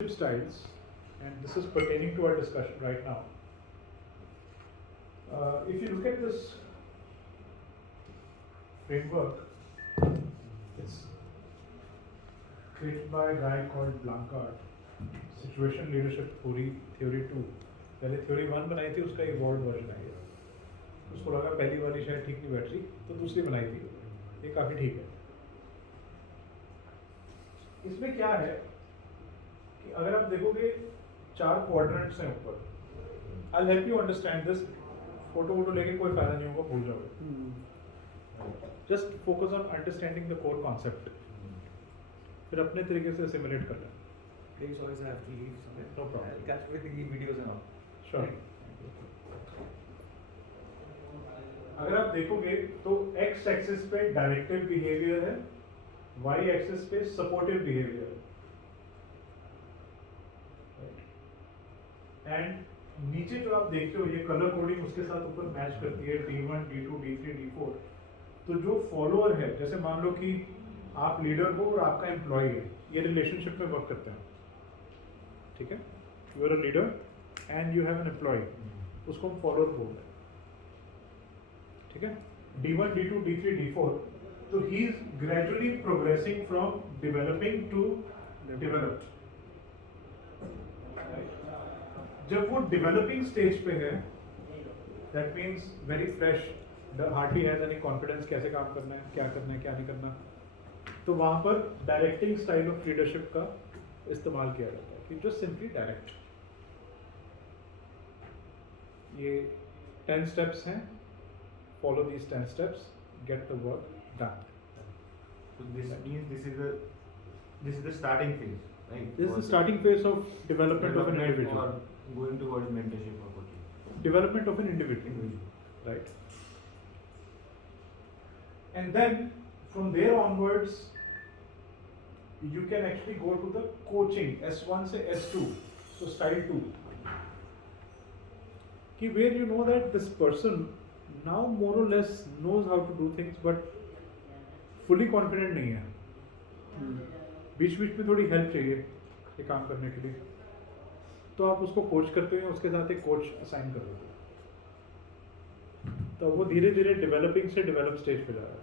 styles, and this is pertaining to our discussion right now. If you look at this framework, it's created by a guy called Blancard. Situation Leadership Theory 2. पहले Theory 1 बनाई थी, उसका evolved version आई है. उसको लगा पहली वाली शायद ठीक नहीं बैठ रही, तो दूसरी बनाई थी. ये काफ़ी ठीक है. इसमें क्या है कि अगर आप देखोगे 4 क्वाड्रेंट्स हैं ऊपर. I'll help you understand this. Photo लेके कोई फायदा नहीं होगा, भूल जाओगे. Just focus on understanding the core concept. फिर अपने तरीके से सिमुलेट कर लें. Please always have to leave somewhere. No problem. I'll catch with the videos and all. Sure. अगर आप देखोगे तो x एक्सिस पे डायरेक्टिव बिहेवियर है, y एक्सिस पे सपोर्टिव बिहेवियर है. एंड नीचे जो आप देखते हो ये कलर कोडिंग उसके साथ ऊपर मैच करती है D1, D2, D3, D4. तो जो फॉलोअर है, जैसे मान लो कि आप लीडर हो और आपका एम्प्लॉय है, ये रिलेशनशिप में वर्क करते हैं. ठीक है, you are a leader and you have an employ, उसको हम फॉलोअर बोलते हैं. ठीक है, D1, D2, D3, D4. तो he is gradually progressing from developing to developed. जब वो डेवलपिंग स्टेज पे है, that means very fresh, hardly has any confidence कैसे काम करना है, क्या करना है, क्या नहीं करना. तो वहाँ पर डायरेक्टिंग स्टाइल ऑफ लीडरशिप का इस्तेमाल किया जाता है कि जस्ट सिंपली डायरेक्ट. ये 10 स्टेप्स हैं. Follow these 10 steps, get the work done. So this means this is the starting phase, right? This is the starting phase of development of an Development individual. or going towards mentorship or coaching. Development of an individual, right? And then from there onwards, you can actually go to the coaching S1 से S2, so style 2. कि where you know that this person now more or less knows how to do things, but fully confident नहीं है. बीच बीच में थोड़ी help चाहिए ये काम करने के लिए, तो आप उसको कोच करते हैं, उसके साथ एक कोच असाइन कर देते हैं. तो वो धीरे धीरे डेवलपिंग से डेवलप स्टेज पे जा रहा है.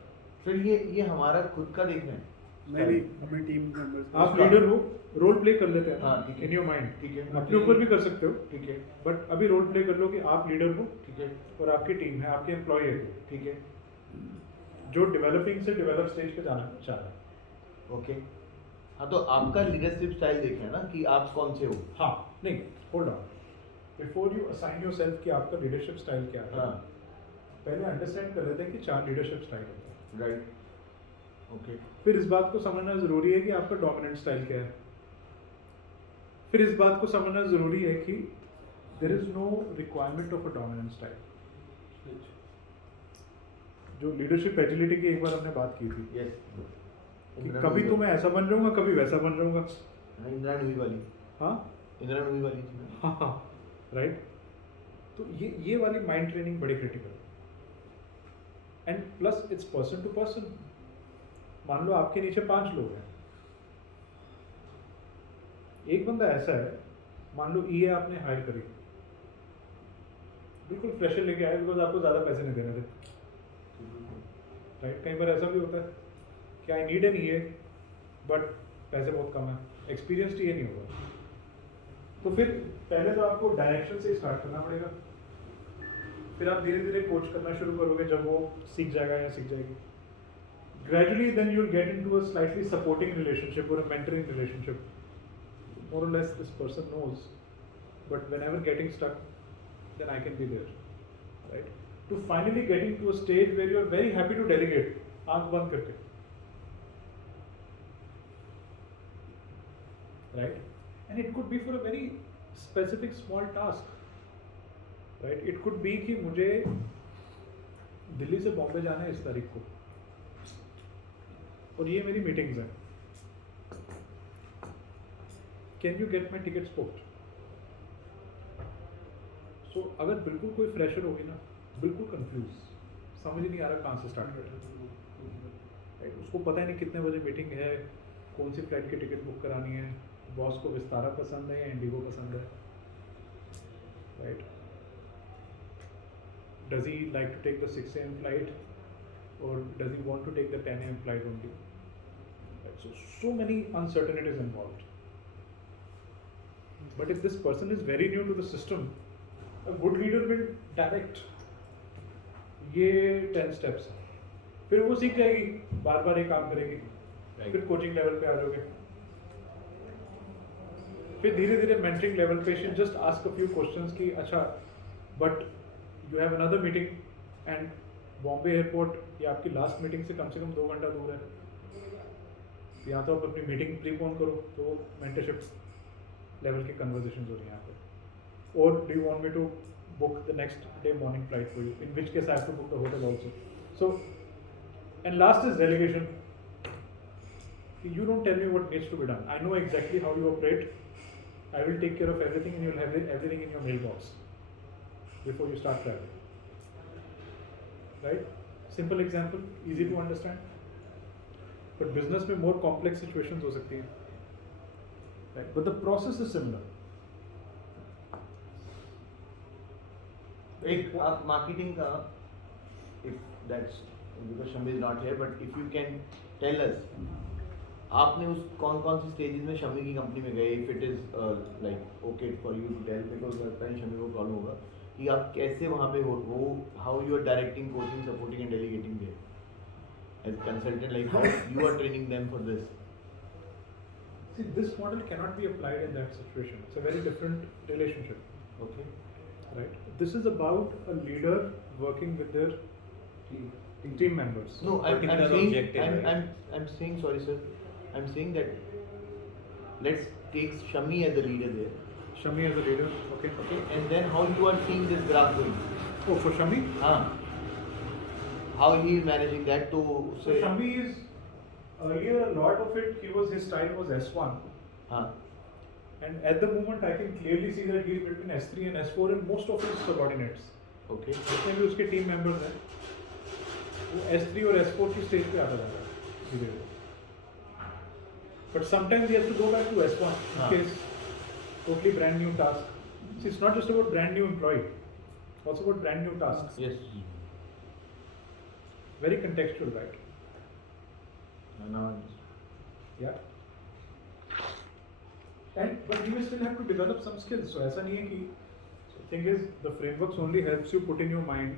सर ये हमारा खुद का देखना है. नहीं, हमें टीम मेंबर्स. आप लीडर हो, रोल प्ले कर लेते हैं हाँ, ठीक है. In your mind. ठीक है. अपने ऊपर भी कर सकते हो, ठीक है. बट अभी रोल प्ले कर लो कि आप लीडर हो ठीक है. और आपकी टीम है, आपके एम्प्लॉय है ठीक है. जो डेवलपिंग से डेवलप स्टेज पे जाना चाह रहा है. ओके. हाँ, तो आपका लीडरशिप स्टाइल देखना है ना कि आप कौन से हो. हाँ, नहीं, hold on. Before you assign yourself कि आपका लीडरशिप स्टाइल क्या है, हाँ. पहले अंडरस्टैंड कर लेते हैं कि 4 लीडरशिप स्टाइल होते हैं. राइट. ओके. फिर इस बात को समझना जरूरी है कि आपका डोमिनेंट स्टाइल क्या है. फिर इस बात को समझना जरूरी है कि there is no requirement of a dominant style. जो लीडरशिप एजिलिटी की एक बार हमने बात की थी यस. कि कभी तो मैं ऐसा बन जाऊंगा, कभी वैसा बन जाऊंगा. इंदिरा नूही वाली. हाँ इंदिरा नूही वाली थी ना. हाँ हाँ, राइट. तो ये वाली माइंड ट्रेनिंग बड़ी क्रिटिकल है. And plus it's person to person. मान लो आपके नीचे 5 लोग हैं, एक बंदा ऐसा है, मान लो ये आपने हायर करी, बिल्कुल फ्रेशर लेके आए बिकॉज आपको ज़्यादा पैसे नहीं देने थे. राइट, कई बार ऐसा भी होता है कि I need an EA but पैसे बहुत कम है, एक्सपीरियंस्ड ये नहीं होगा. तो फिर पहले तो आपको डायरेक्शन से स्टार्ट करना पड़ेगा. फिर आप धीरे धीरे कोच करना शुरू करोगे, जब वो सीख जाएगा या सीख जाएगी. Gradually then you'll get into a slightly supporting relationship or a mentoring relationship. More or less this person knows, but whenever getting stuck, then I can be there, right? To finally getting to a stage where you are very happy to delegate, आँख बंद करके, right? And it could be for a very specific small task, right? It could be कि मुझे दिल्ली से बॉम्बे जाना है इस तारीख को, और ये मेरी मीटिंग्स हैं. Can you get my tickets booked? So अगर बिल्कुल कोई फ्रेशर होगी ना, बिल्कुल कंफ्यूज, समझ ही नहीं आ रहा कहाँ से स्टार्ट करें, राइट? उसको पता ही नहीं कितने बजे मीटिंग है, कौन सी फ्लाइट की टिकट बुक करानी है, बॉस को विस्तारा पसंद है या इंडिगो पसंद है, right? Does he like to take the 6 a.m. flight or does he want to take the 10 a.m. flight only? Right, so many uncertainties involved. But if this person is very new to the system, a good leader will direct ये 10 steps हैं, फिर वो सीख जाएगी, बार बार ये काम करेगी, फिर कोचिंग लेवल पे आ जाओगे, फिर धीरे धीरे मेंटरिंग लेवल पे she just ask a few questions कि अच्छा but you have another meeting and Bombay airport या आपकी लास्ट मीटिंग से कम 2 घंटा दूर है, या तो आप अपनी मीटिंग प्रीपोन करो, तो मेंटरशिप लेवल की कन्वर्सेशंस हो रही हैं यहाँ पे, और do you want me to book the next day morning flight for you, in which case I have to book the hotel also. So, and last is delegation. You don't tell me what needs to be done. I know exactly how you operate. I will take care of everything and you will have everything in your mailbox before you start traveling. Right? Simple example, easy to understand. But business में more complex situations हो सकती हैं. Right? But the process is similar. एक आप marketing का, if that's because Shami is not here, but if you can tell us, आपने उस कौन कौन सी स्टेजेस में शमी की कंपनी में गए, if it is like okay for you to tell, because लगता है शमी को प्रॉब्लम होगा कि आप कैसे वहाँ पे हो, वो how you are directing, coaching, supporting and delegating there as consultant, like how you are training them for this. See, this model cannot be applied in that situation. It's a very different relationship. Okay. Right? This is about a leader working with their team members. No, I'm Particular saying, objective, right? I'm saying, sorry sir, I'm saying that let's take Shami as the leader there. Shami as a leader, okay. Okay, and then how you are seeing this graph going? Oh, for Shami? How he is managing that to So say? Shami is, earlier a lot of it, his style was S1. And at the moment I can clearly see that he is between S3 and S4 in most of his subordinates. Okay. जितने भी उसके team members हैं, वो S3 और S4 की stage पे आता जाता है धीरे धीरे. But sometimes he has to go back to S1 in case totally brand new task. See, it's not just about brand new employee, also about brand new tasks. Yes. Very contextual, right? Now. Yeah. And but you will still have to develop some skills. So ऐसा नहीं है कि, so the thing is the frameworks only helps you put in your mind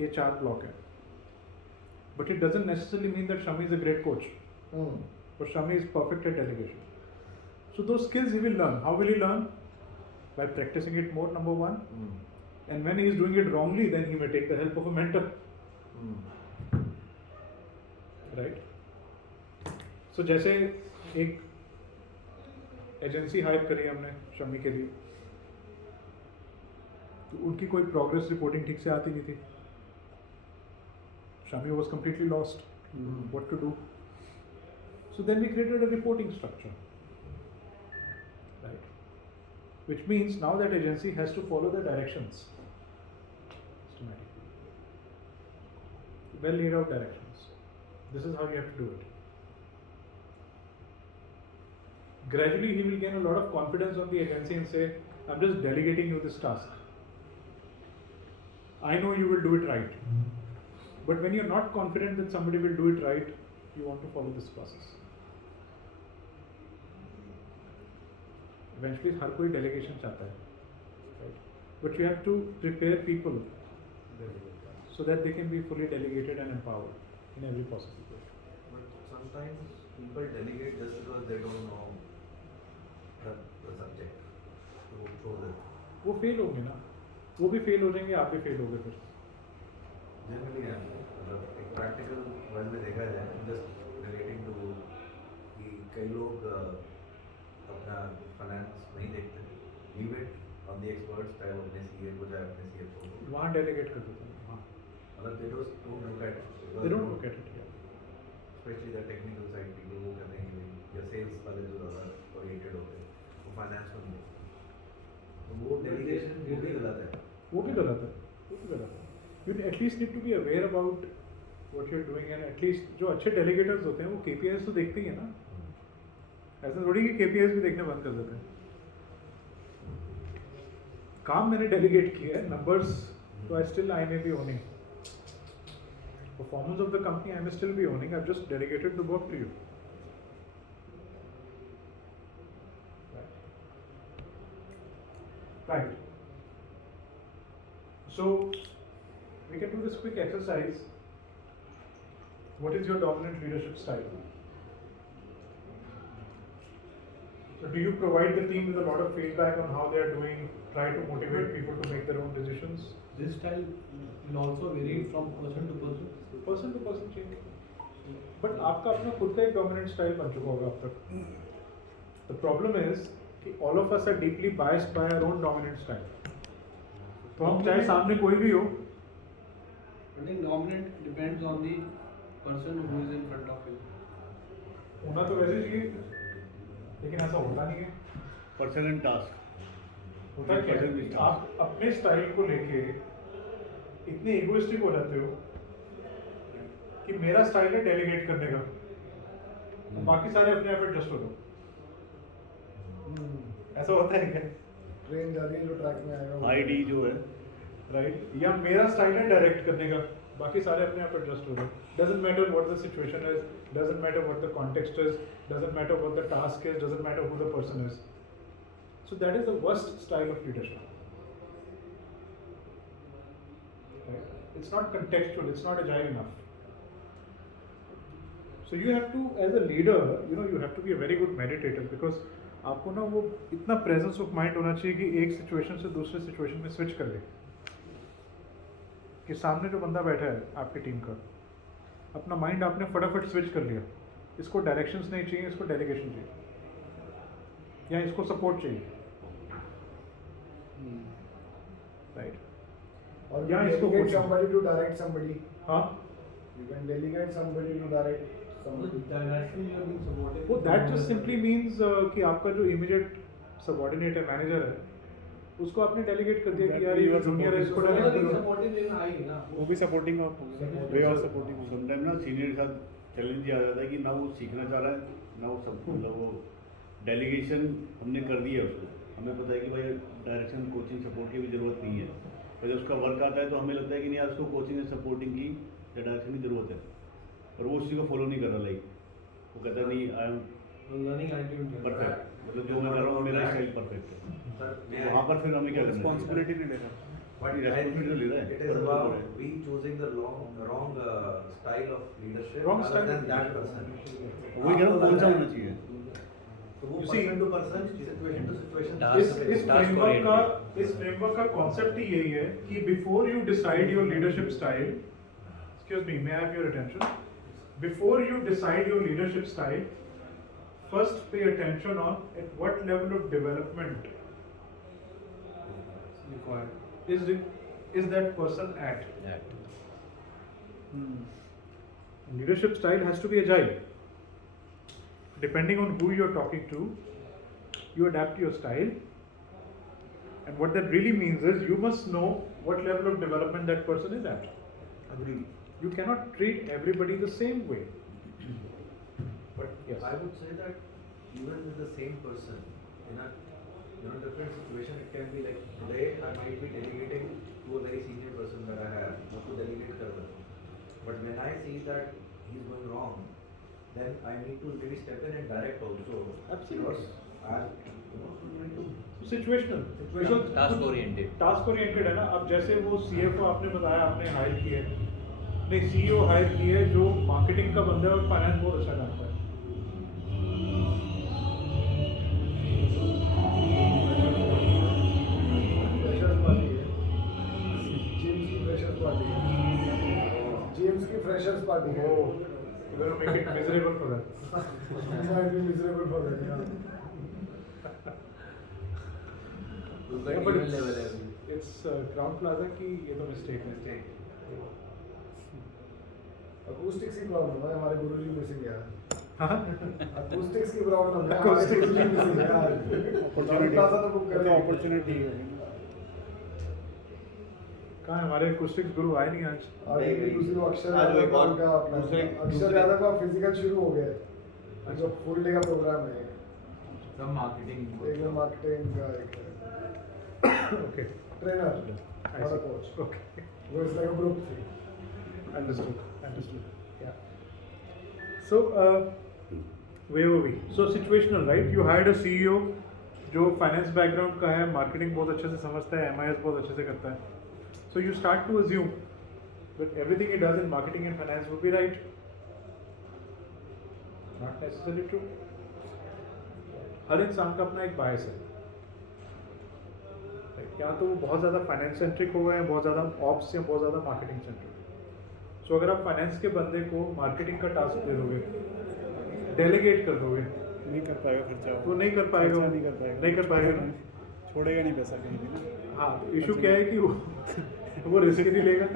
ये 4 block है. But it doesn't necessarily mean that Shami is a great coach. But Shami is perfect at delegation. So those skills he will learn. How will he learn? By practicing it more, number one. And when he is doing it wrongly, then he may take the help of a mentor. Right? So जैसे एक agency hire करी हमने शमी के लिए, तो उनकी कोई progress reporting ठीक से आती नहीं थी. Shami was completely lost. What to do? So then we created a reporting structure, right? Which means now that agency has to follow the directions systematically, well laid out directions. This is how you have to do it. Gradually he will gain a lot of confidence on the agency and say, I'm just delegating you this task. I know you will do it right. But when you're not confident that somebody will do it right, you want to follow this process. Eventually हर कोई delegation चाहता है, right? But you have to prepare people so that they can be fully delegated and empowered in every possible way. But sometimes people delegate just because they don't know the subject. तो वो छोड़ देते. वो fail होंगे ना, वो भी fail हो जाएंगे, आप भी फेल होगे फिर. जनरली मतलब एक प्रैक्टिकल वर्ल्ड में देखा जाए, जस्ट रिलेटिंग टू कि कई लोग अपना फाइनेंस नहीं देखते, leave it on the experts, चाहे वो अपने सीए को चाहे अपने सीएफओ को, वहाँ डेलीगेट कर देते हैं. हाँ, मतलब they don't look at it. they don't look at it here. Especially the technical side people वो कहते हैं कि या सेल्स वाले जो ज़्यादा ओरिएंटेड होते हैं वो फाइनेंस में नहीं, तो वो डेलीगेशन वो भी गलत है. वो भी गलत है, वो भी गलत है. You at least need to be aware about what you're doing, and at least जो अच्छे delegators होते हैं वो KPIs तो देखते ही है ना. ऐसा थोड़ी कि KPIs भी देखने बंद कर देते हैं। काम मैंने डेलीगेट किया है, numbers तो I may be owning. Performance of the company I may still be owning. I've just delegated the work to you. Right. So we can do this quick exercise. What is your dominant leadership style? So do you provide the team with a lot of feedback on how they are doing, try to motivate people to make their own decisions? This style will also vary from person to person. Person to person change. But आपका अपना खुद का एक dominant style बन चुका होगा अब तक. The problem is कि all of us are deeply biased by our own dominant style. तो हम चाहे सामने कोई भी हो, I think dominant depends on the person who is in front of you. होना तो वैसे चाहिए, लेकिन ऐसा होता नहीं है. पर्सन एंड टास्क होता क्या है कि आप अपने स्टाइल को लेके इतने इगोइस्टिक हो जाते हो कि मेरा स्टाइल है डेलीगेट करने का, बाकी सारे अपने आप एडजस्ट हो दो. ऐसा होता है क्या? ट्रेन जा रही है जो ट्रैक में आएगा आईडी जो है राइट? या मेरा स्टाइल है डायरेक्ट करने का, बाकी सारे अपने आप एडजस्ट हो दो. Doesn't matter what the situation is, doesn't matter what the context is, doesn't matter what the task is, doesn't matter who the person is. So that is the worst style of leadership. Right? It's not contextual, it's not agile enough. So you have to, as a leader, you have to be a very good meditator, because आपको ना वो इतना presence of mind होना चाहिए कि एक situation से दूसरे situation में switch कर ले. कि सामने जो बंदा बैठा है आपकी टीम का, अपना mind आपने फटाफट switch कर लिया. इसको directions नहीं चाहिए, इसको delegation चाहिए, या इसको support चाहिए. Right. or you Yeah, can इसको delegate coaching. somebody to direct somebody. हाँ. You can delegate somebody to direct somebody. Direction you are being supported. वो that just simply means कि आपका जो immediate subordinate है, manager है, उसको आपने delegate कर दिया कि यार ये junior है, इसको You are delegate being करो. supported in high ना. वो भी supporting of way of supporting. Sometime ना सीनियर के साथ चैलेंज आ जाता है कि ना वो सीखना चाह रहा है, ना वो सब मतलब वो डेलीगेशन हमने कर दी है उसको. हमें पता है कि भाई डायरेक्शन कोचिंग सपोर्ट की भी ज़रूरत नहीं है, पर जब उसका वर्क आता है तो हमें लगता है कि नहीं यार उसको कोचिंग एंड सपोर्टिंग की या डायरेक्शन की ज़रूरत है, और वो उसी को फॉलो नहीं कर रहा. लाइक वो कहता है नहीं I am Learning attitude. Perfect, मतलब जो मैं कर रहा हूँ मेरा स्टाइल परफेक्ट है. Sir, may तो I- वहाँ पर फिर हमें क्या करना है? रिस्पॉन्सिबिलिटी नहीं ले रहा. But I responsibility तो ले रहा है, think it is पर वो about तो है. we choosing the wrong style of leadership Wrong other style than of that leadership. person. वही कह रहा हूँ कौन सा होना चाहिए. तो वो You see, person to person, situation to situation. इस फ्रेमवर्क का कॉन्सेप्ट ही यही है कि before you decide your leadership style, excuse me, may I have your attention, before you decide your leadership style, first pay attention on at what level of development is that person at. Leadership style has to be agile. Depending on who you're talking to, you adapt your style. And what that really means is you must know what level of development that person is at. Agreed. You cannot treat everybody the same way. But Yes. I would say that even with the same person in a different situation, it can be like today I might be delegating to a very senior person that I have, not to delegate further. But when I see that he's going wrong, then I need to maybe step in and direct also. Absolutely. Because I, need to Situational. Because Task oriented. Task oriented है ना. अब जैसे वो CFO आपने बताया आपने higher किया है, नहीं CEO हायर की है जो मार्केटिंग का बंदा है और फाइनेंस बहुत अच्छा जानता है. फ्रेशर्स पार्टी है, जेम्स की फ्रेशर्स पार्टी है, जेम्स की फ्रेशर्स पार्टी है. Oh, you're going to make it miserable for them. It might be miserable for them, yeah. Yeah, but it's Crown Plaza की ये तो mistake है. Acoustics की प्रॉब्लम है, हमारे गुरुजी मिसिंग है. हाँ? Acoustics की प्रॉब्लम है, हमारे गुरुजी मिसिंग है यार. Crown Plaza तो बुक करें. अपॉर्चुनिटी है. कहाँ है हमारे कुस्टिक्स गुरु आए नहीं आज. आगे भी दूसरी वो अक्षर आज वो यादव एक का और अपना दूसरे- अक्षर दूसरे- यादव का फिजिकल शुरू हो गया है, जो फुल डे का प्रोग्राम है. Some marketing. एक marketing का एक Okay. trainer, I not a see. coach. Okay. वो is like a group thing. Understood. Yeah. So, where were we? So situational, right? You hired a CEO जो finance background का है, marketing बहुत अच्छे से समझता है, MIS बहुत अच्छे से करता है. So you start to assume that everything he does in marketing and finance will be right. Not necessarily true. हर इंसान का अपना एक bias है. या तो वो बहुत ज़्यादा फाइनेंस सेंट्रिक हो गए हैं, बहुत ज़्यादा ऑप्स या बहुत ज़्यादा मार्केटिंग सेंट्रिक. सो अगर आप फाइनेंस के बंदे को मार्केटिंग का टास्क दे दोगे, डेलीगेट कर दोगे, नहीं कर पाएगा खर्चा, तो नहीं कर पाएगा, खर्चा नहीं कर पाएगा, छोड़ेगा नहीं पैसा कहीं भी ना. हाँ, तो इशू क्या है कि वो रिस्क नहीं लेगा,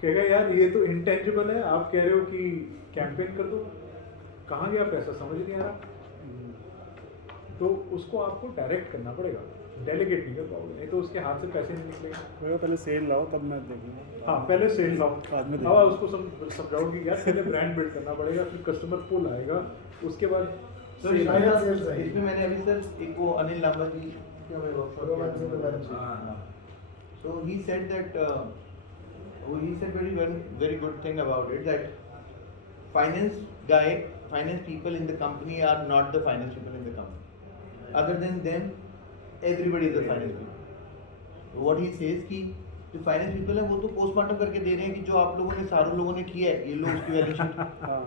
कहेगा यार ये तो इंटेंजिबल है, आप कह रहे हो कि कैंपेन कर दो, कहाँ गया पैसा समझ नहीं आ रहा. तो उसको आपको डायरेक्ट करना पड़ेगा, डेलीगेट नहीं कर पाओगे, नहीं तो उसके हाथ से पैसे नहीं निकलेंगे. मैं पहले सेल लाओ तब मैं देखूंगा. हाँ, पहले सेल लाओ, बाद में अब उसको समझाओ कि यार पहले ब्रांड बिल्ड करना पड़ेगा, फिर कस्टमर पुल आएगा, उसके बाद So sale China आएगा. sales है. इसमें मैंने अभी सर एक वो अनिल लांबा जी क्या मैं Romance of the balance sheet. हाँ. So he said that he said very good thing about it, that finance people in the company are not the finance people in the company. Other than them, everybody is the finance people. What he says कि जो finance people है वो तो postmortem करके दे रहे हैं कि जो आप लोगों ने सारों लोगों ने किया है, ये लो उसकी बैलेंस शीट. हाँ,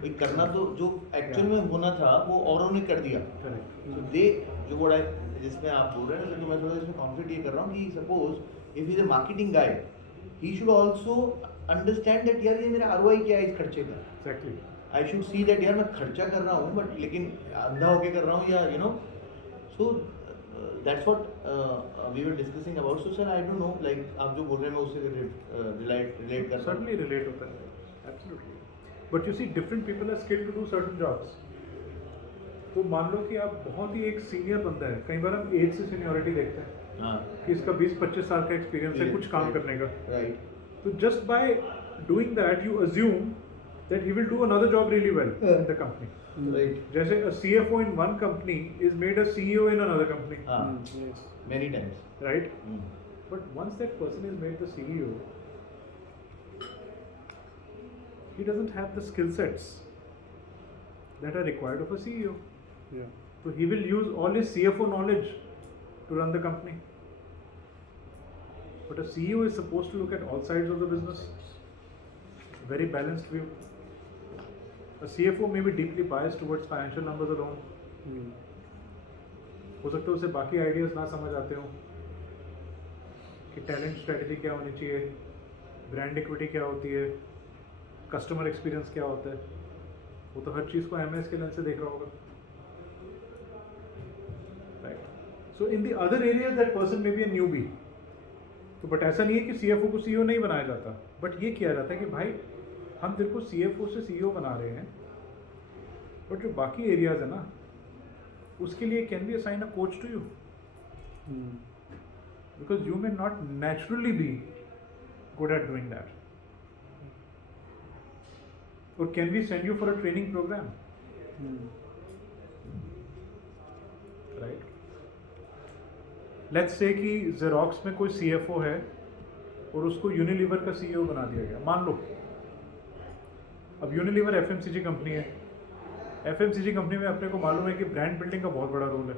भाई करना तो जो एक्चुअल में होना था वो औरों ने कर दिया. तो दे जो वर्ड है जिसमें आप बोल रहे हैं, तो मैं थोड़ा इसमें कॉन्फ्लिक्ट ये कर रहा हूँ कि suppose if is a marketing guy, he should also understand that यार ये मेरा ROI क्या है इस खर्चे का. Exactly. I should see that यार मैं खर्चा कर रहा हूँ बट लेकिन अंधा होके कर रहा हूँ या you know. So that's what we were discussing about. So sir I don't know like आप जो बोल रहे हैं मैं उससे रिलेट कर सकता Certainly relate होता है, absolutely. But you see, different people are skilled to do certain jobs. तो मान लो कि आप बहुत ही एक सीनियर बंदा है, कई बार हम एज से सीनियरिटी देखते हैं हाँ कि इसका 20-25 साल का एक्सपीरियंस है कुछ काम करने का. Right. So just by doing that, you assume that he will do another job really well in the company. Right. जैसे a CFO in one company is made a CEO in another company, हाँ yes. Many times. right? But once that person is made the CEO, he doesn't have the skill sets that are required of a CEO. Yeah. So he will use all his CFO knowledge to run the company. But a CEO is supposed to look at all sides of the business. Very balanced view. A CFO may be deeply biased towards financial numbers alone. हो सकता है उसे बाकी ideas ना समझ आते हो कि टैलेंट स्ट्रेटजी क्या होनी चाहिए, ब्रांड इक्विटी क्या होती है, कस्टमर एक्सपीरियंस क्या होता है. वो तो हर चीज़ को MS के लेंस से देख रहा होगा. Right. So in the other areas that person may be a newbie. तो बट ऐसा नहीं है कि CFO को CEO नहीं बनाया जाता, बट ये किया जाता है कि भाई हम तेरे को CFO से CEO बना रहे हैं, बट जो बाकी एरियाज है ना उसके लिए can be assign a coach to you, because you may not naturally be good at doing that, और can be send you for a training programme. Right. Let's say कि जेरोक्स में कोई CFO है और उसको यूनिलीवर का CEO बना दिया गया, मान लो. अब यूनिलीवर FMCG कंपनी है. FMCG कंपनी में अपने को मालूम है कि ब्रांड बिल्डिंग का बहुत बड़ा रोल है.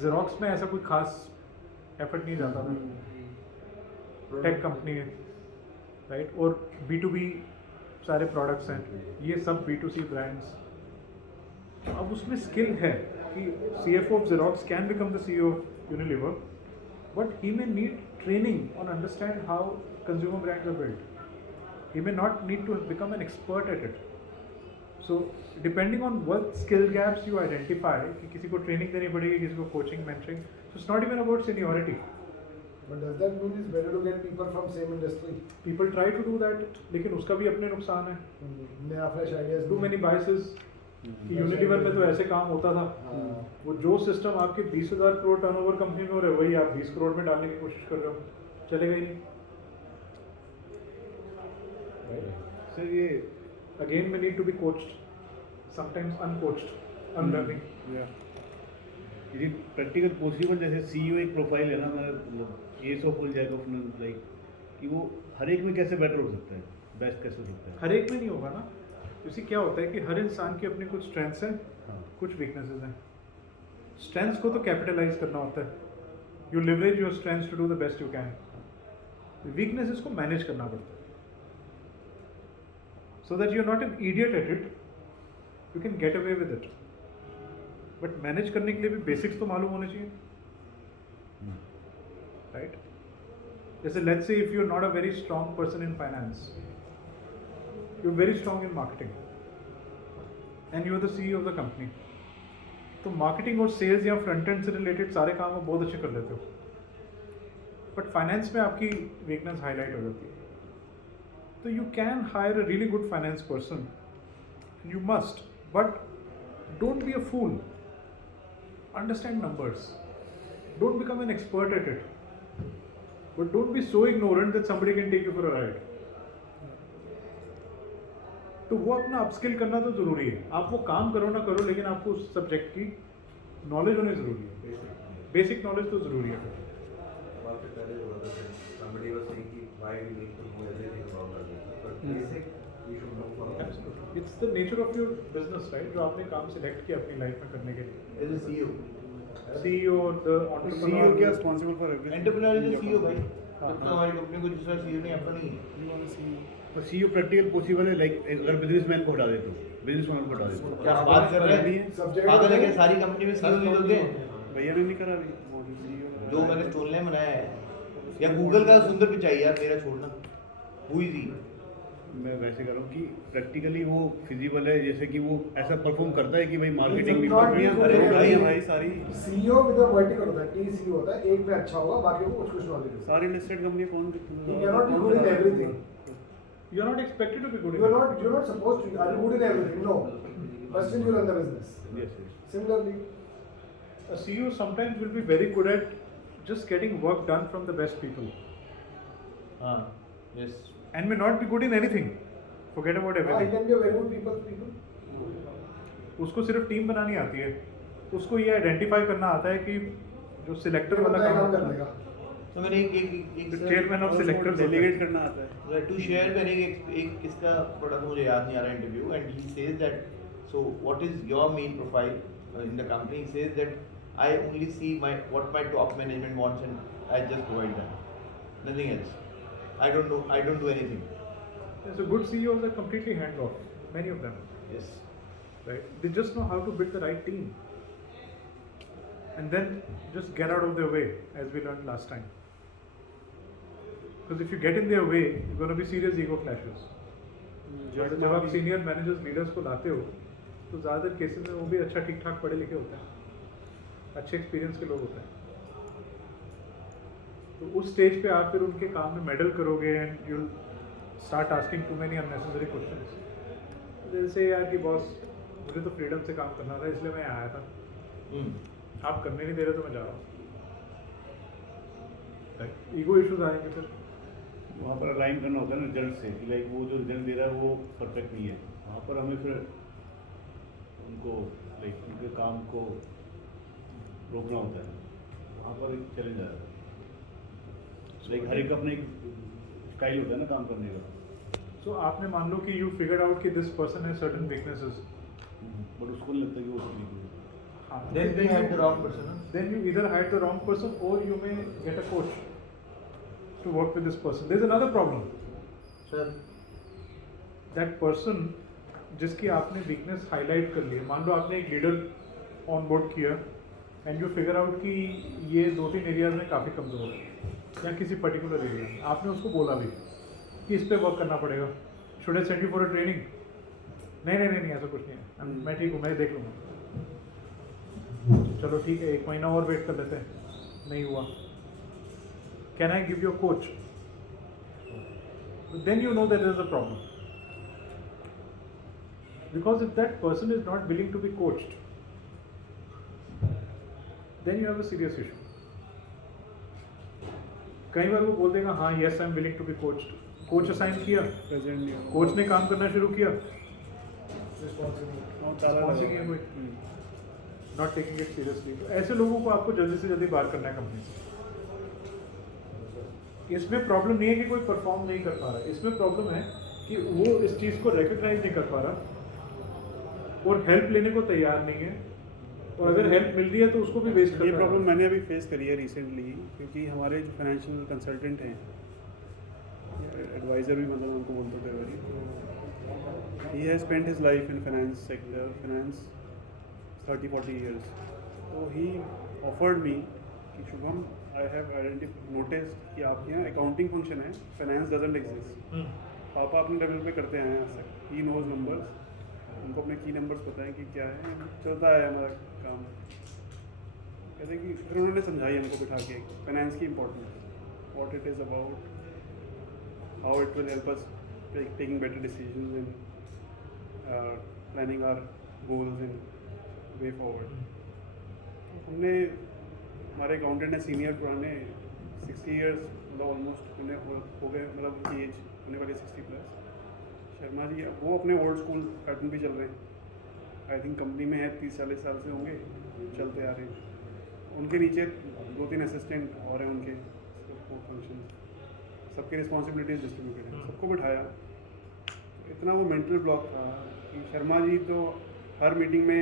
जेरोक्स में ऐसा कोई खास एफर्ट नहीं जाता था. टेक कंपनी है, राइट, और B2B सारे प्रोडक्ट्स हैं, ये सब B2C ब्रांड्स. अब उसमें स्किल है कि CFO of Xerox can become the CEO of Unilever, but he may need training on understand how consumer brands are built. He may not need to become an expert at it. So depending on what skill gaps you identify, कि किसी को training देनी पड़ेगी, किसी को coaching, mentoring. So it's not even about seniority. But does that mean it's better to get people from same industry? People try to do that, लेकिन उसका भी अपने नुकसान है. नया fresh ideas. Too many biases. कि यूनिलीवर में तो ऐसे काम होता था, वो जो सिस्टम आपके 20,000 करोड़ टर्नओवर कंपनी में हो रहा है वही आप 20 करोड़ में डालने की कोशिश कर रहे हो, चलेगा ही नहीं. सर ये अगेन में need to be coached, sometimes uncoached. Unlearning. Is it practical possible, जैसे सीईओ एक प्रोफाइल है ना हमारा, मतलब as of full jack of none, like कि वो हर एक में कैसे बेटर हो सकता है, बेस्ट कैसे हो सकता है? हर एक में नहीं होगा ना. उसी क्या होता है कि हर इंसान की अपनी कुछ स्ट्रेंथ्स हैं, हाँ. कुछ वीकनेसेस हैं. स्ट्रेंथ्स को तो कैपिटलाइज करना होता है. You leverage your strengths to do the best you can. Weaknesses को मैनेज करना पड़ता है, so that you are not an idiot at it, you can get away with it. But manage करने के लिए भी बेसिक्स तो मालूम होने चाहिए, राइट? जैसे let's say if you are not a very strong person in finance, you are very strong in marketing and you are the CEO of the company, तो मार्केटिंग और सेल्स या फ्रंट एंड से related सारे काम आप बहुत अच्छे कर लेते हो, बट फाइनेंस में आपकी वीकनेस हाईलाइट हो जाती है. तो you can hire a really good finance person, you must, but don't be a fool. Understand numbers. Don't become an expert at it. But don't be so ignorant that somebody can take you for a ride. तो वो अपना upskill करना तो जरूरी है. आप वो काम करो ना करो, लेकिन आपको उस सब्जेक्ट की नॉलेज होनी जरूरी है. बेसिक नॉलेज तो जरूरी है. आपके पहले जो होता है, somebody was saying कि why we need to know everything about our business, but basic we should know for our business. It's the nature of your business, right? जो आपने काम सिलेक्ट किया अपनी लाइफ में करने के लिए. As a CEO. CEO और the सीईओ entrepreneur. क्या responsible for everything? Entrepreneur is a CEO भाई. हाँ. तो हमारी कंपनी को दूसरा CEO नहीं अपना नहीं है. तो सीईओ प्रैक्टिकल पॉसिबल है, लाइक अगर बिजनेसमैन को हटा दे तो, बिजनेसमैन को हटा दे तो. क्या आप बात कर रहे हैं? Subject पागल है है। क्या? सारी कंपनी में CEO नहीं होते? भैया ने नहीं करा रही वो सीईओ. जो मैंने स्टोन ने बनाया है, या गूगल का सुंदर पिचाई यार, मेरा छोड़ना. हुई थी. मैं वैसे कर रहा हूँ कि प्रैक्टिकली वो फिजिबल है, जैसे कि वो ऐसा परफॉर्म करता है कि भाई मार्केटिंग भी not perfect be है. good भाई at भाई सारी सीईओ विद अ वर्टिकल होता है, टी सीईओ होता है, एक में अच्छा होगा, बाकी को कुछ कुछ नॉलेज है. सारी लिस्टेड कंपनी कौन You cannot be good in everything. You are not expected to be good. You're not supposed to. Are you good in everything? No. First thing you run the business. Yes, yes. Similarly, A CEO sometimes will be very good at just getting work done from the best people, हाँ. Yes. and may not be good in anything. Forget about I everything. can be a very good people. उसको सिर्फ team बनानी आती है. उसको ये identify करना आता है कि जो सिलेक्टर वाला काम काम कर लेगा. तो मैंने एक चेयरमैन ऑफ सिलेक्टर डेलीगेट करना आता है. टू शेयर मैंने एक किसका प्रोडक्ट मुझे याद नहीं आ रहा interview, and he says that so what is your main profile in the company. He says that I only see my what my top management wants and I just provide that, nothing else. I don't do anything. So good CEOs are completely hands off. Many of them, yes. right? They just know how to build the right team, and then just get out of their way, as we learned last time. Because if you get in their way, you're going to be serious ego clashes. जब आप senior managers leaders को लाते हो, तो ज़्यादातर cases में वो भी अच्छा ठीक ठाक पढ़े लिखे होते हैं, अच्छे एक्सपीरियंस के लोग होते हैं. तो उस स्टेज पे आप फिर उनके काम में मेडल करोगे and you start asking too many unnecessary questions. जैसे यार कि बॉस मुझे तो फ्रीडम से काम करना था इसलिए मैं आया था, आप करने नहीं दे रहे तो मैं जा रहा हूँ. ईगो इश्यूज आएंगे फिर. वहाँ पर अलाइन करना होता है ना रिजल्ट से, कि लाइक वो जो रिजल्ट दे रहा है वो परफेक्ट नहीं है. वहाँ पर हमें फिर उनको लाइक उनके काम को रोकना होता है. वहाँ पर एक चैलेंज आ जाता है. लाइक हर एक अपने एक स्टाइल होता है ना काम करने का. सो आपने मान लो कि यू फिगर्ड आउट कि this person has certain weaknesses, but उसको नहीं लगता कि वो ठीक है. Then we had the wrong person. Huh? Then you either hire the wrong person or you may get a coach to work with this person. There's another problem. Sir. That person जिसकी आपने weakness highlight कर ली है, मान लो आपने एक leader on board किया and you figure out कि ये 2-3 एरियाज में काफ़ी कमज़ोर है या किसी पर्टिकुलर एरिया में, आपने उसको बोला भी कि इस पे वर्क करना पड़ेगा. Should I send you for a training? नहीं ऐसा कुछ नहीं है, मैं ठीक हूँ, मैं देख लूँगा. चलो ठीक है, 1 महीना और वेट कर लेते हैं, नहीं हुआ. Can I give you a coach? Then you know that there is a problem. Because if that person is not willing to be coached, then you have a serious issue. कई बार वो बोल देगा हाँ yes I am willing to be coached. Coach assign किया, coach ने काम करना शुरू किया, responsible. Responsible है कोई. नॉट टेकिंग इट सीरियसली, तो ऐसे लोगों को आपको जल्दी से जल्दी बाहर करना है कंपनी से। इसमें प्रॉब्लम नहीं है कि कोई परफॉर्म नहीं कर पा रहा है, इसमें प्रॉब्लम है कि वो इस चीज़ को रिकग्नाइज नहीं कर पा रहा और हेल्प लेने को तैयार नहीं है, और अगर हेल्प मिल रही है तो उसको भी वेस्ट कर ये प्रॉब्लम मैंने अभी फेस करी है रिसेंटली, क्योंकि हमारे जो फाइनेंशियल कंसल्टेंट हैं, एडवाइज़र भी मतलब उनको बोलते थे वही, तो he has spent his life in finance sector, finance 30-40 years. तो ही ऑफर्ड मी कि शुभम, आई हैव नोटिस कि आपके यहाँ अकाउंटिंग फंक्शन है, फाइनेंस डजंट एग्जिस्ट। पापा अपने लेवल पे करते हैं आज तक, ही नोज नंबर्स, उनको अपने की नंबर्स पता है कि क्या है, चलता है हमारा काम। कहते कि फिर उन्होंने समझाई हमको बिठा के फाइनेंस की importance, what it is about, how it will help us taking better decisions in planning our goals in way forward. हमने, हमारे अकाउंटेंट है सीनियर, पुराने 60 years, मतलब ऑलमोस्ट उन्हें हो गए, मतलब उनकी एज होने वाली 60+। शर्मा जी वो अपने ओल्ड स्कूल पैटर्न भी चल रहे हैं, आई थिंक कंपनी में है 30-40 साल से होंगे, चलते आ रहे हैं। उनके नीचे 2-3 असिस्टेंट और हैं उनके फंक्शन, सबकी रिस्पॉन्सिबिलिटीज डिस्ट्रीब्यूटेड हैं, सबको बिठाया। इतना वो मेंटल ब्लॉक था कि शर्मा जी तो हर मीटिंग में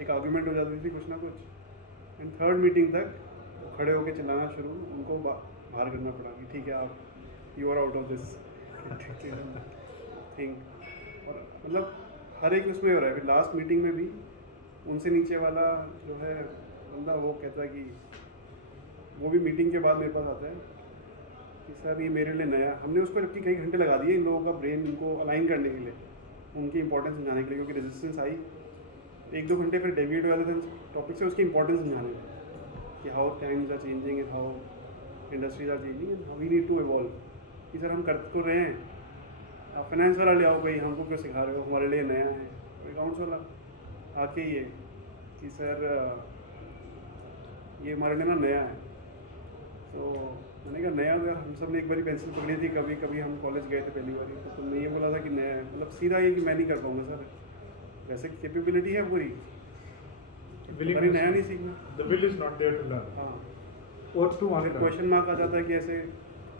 एक आर्गूमेंट हो जाती थी कुछ ना कुछ, एंड 3rd मीटिंग तक वो खड़े होकर चिल्लाना शुरू, उनको बाहर करना पड़ा कि ठीक है आप, you are out of this thing. और मतलब हर एक उसमें हो रहा है। फिर लास्ट मीटिंग में भी उनसे नीचे वाला जो है बंदा, वो कहता है कि वो भी मीटिंग के बाद मेरे पास आता है कि सर ये मेरे लिए नया, हमने उस पर जबकि कई घंटे लगा दिए इन लोगों का ब्रेन इनको अलाइन करने के लिए, उनकी इंपॉर्टेंस समझाने के लिए, क्योंकि रेजिस्टेंस आई 1-2 घंटे फिर डेविएट हुआ था टॉपिक से, उसकी इंपॉर्टेंस समझाने में कि how times are changing and how industries are changing and how we need to evolve. कि सर हम कर तो रहे हैं, आप फाइनेंस वाला ले आओ भाई, हमको क्यों सिखा रहे हो, हमारे लिए नया है। अकाउंट्स वाला आके ही है कि सर ये हमारे लिए ना नया है। तो मैंने कहा नया, अगर हम सब ने एक बारी पेंसिल पकड़ी थी, कभी कभी हम कॉलेज गए थे पहली बार, तो तुमने ये बोला था कि नया है, मतलब सीधा ये कि मैं नहीं कर पाऊँगा सर, वैसे कैपेबिलिटी है पूरी, अरे नया नहीं सीखना, the will is not there to learn. हाँ। और टू आगे क्वेश्चन मार्क आ जाता है कि ऐसे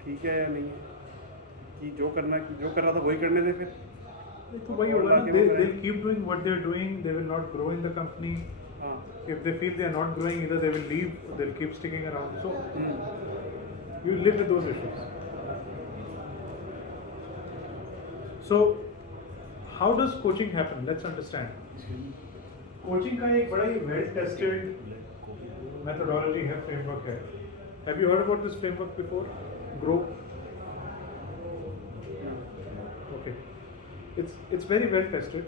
ठीक है या नहीं है, कि जो कर रहा था वही करने दे फिर। तो वही होगा ना, they will keep doing what they are doing, they will not grow in the company. हाँ। If they feel they are not growing, either they will leave or they'll keep sticking around. So you live with those issues. So how does coaching happen? Let's understand. Coaching का एक बड़ा ही well tested methodology है, framework है. Have you heard about this framework before? Grow. Okay. It's very well tested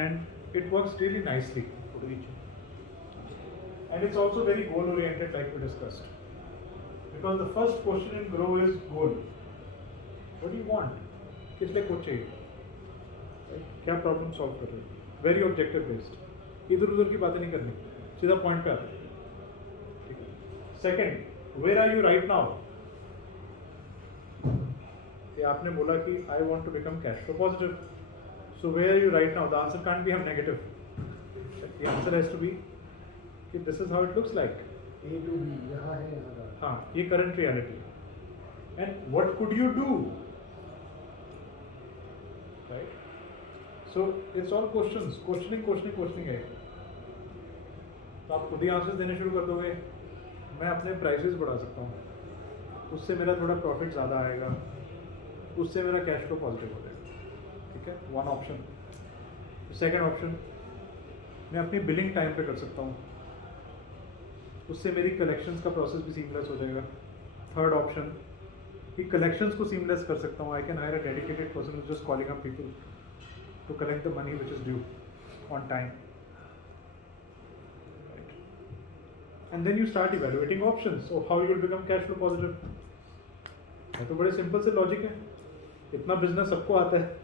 and it works really nicely. And it's also very goal oriented, like we discussed. Because the first question in Grow is goal. What do you want? किस लिए coach चाहिए? क्या problem solve कर रहे हो? Very objective based, इधर उधर की बातें नहीं करनी, सीधा पॉइंट पे आते हैं। Second, where are you right now? आपने बोला कि I want to become cash flow positive, so where are you right now? The answer can't be hmm negative, the answer has to be कि this is how it looks like, A to B, यहाँ है यहाँ का। हाँ, ये current reality. And what could you do? Right, so it's all questions, questioning है। तो आप खुद ही आंसर देने शुरू कर दोगे, मैं अपने प्राइसेस बढ़ा सकता हूँ, उससे मेरा थोड़ा प्रॉफिट ज़्यादा आएगा, उससे मेरा कैश फ्लो पॉजिटिव हो जाएगा। ठीक है, वन ऑप्शन। सेकेंड ऑप्शन, मैं अपनी बिलिंग टाइम पे कर सकता हूँ, उससे मेरी कलेक्शंस का प्रोसेस भी सीमलेस हो जाएगा। थर्ड ऑप्शन, कि कलेक्शंस को सीमलेस कर सकता हूँ, I can hire a dedicated person just calling up people to collect the money which is due on time. And then you start evaluating options. So how you will become cash flow positive? ये तो बड़े simple से logic है, इतना business सबको आता है,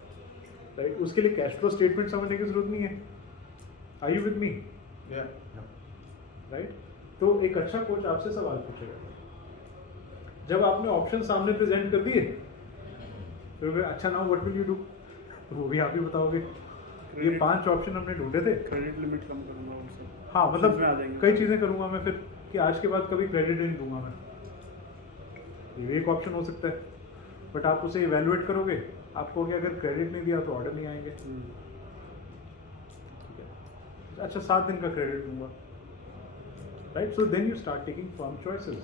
right? उसके लिए कैश फ्लो स्टेटमेंट समझने की जरूरत नहीं है। Are you with me? Right? तो एक अच्छा कोच आपसे सवाल पूछेगा, जब आपने ऑप्शन सामने प्रेजेंट कर दिए, फिर अच्छा now what will you do? वो भी आप ही बताओगे, ये 5 ऑप्शन हमने ढूंढे थे। क्रेडिट लिमिट कम करूँगा वो सब। हाँ Options में आ मतलब जाएंगे। कई चीज़ें करूँगा मैं फिर कि आज के बाद कभी क्रेडिट नहीं दूंगा मैं, ये एक ऑप्शन हो सकता है। बट आप उसे इवेलुएट करोगे, आप कहोगे अगर क्रेडिट नहीं दिया तो ऑर्डर नहीं आएंगे। ठीक है, अच्छा 7 दिन का क्रेडिट दूंगा, right? So then you start taking firm choices.